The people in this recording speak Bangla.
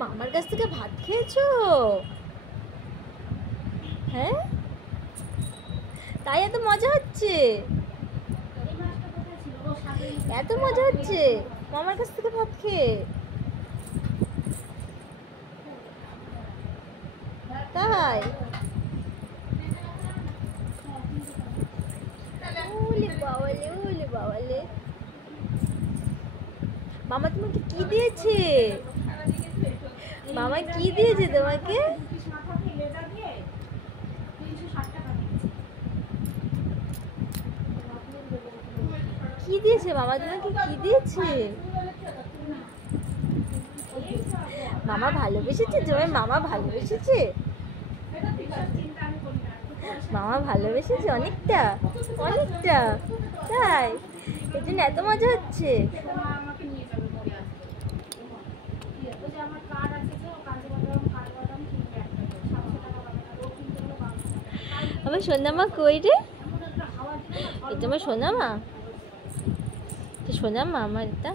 মামার কাছ থেকে ভাত খেয়েছো? হ্যাঁ, তাই এত মজা হচ্ছে? এত মজা হচ্ছে মামার কাছ থেকে ভাত খেয়ে? তাই? ওলে বাবালে, ওলে বাবালে। মামা তোমাকে কি দিয়েছে? মামা কি দিয়েছে তোমাকে? কি দিয়েছে মামা তোমাকে? কি দিয়েছে? মামা ভালোবেসেছে তোমায়? মামা ভালোবেসেছে? মামা ভালোবেসেছে অনেকটা? অনেকটা? তাই? এর জন্য এত মজা হচ্ছে? আমার সোনামা কই রে? এটা আমার সোনামা? সোনামা আমার এটা?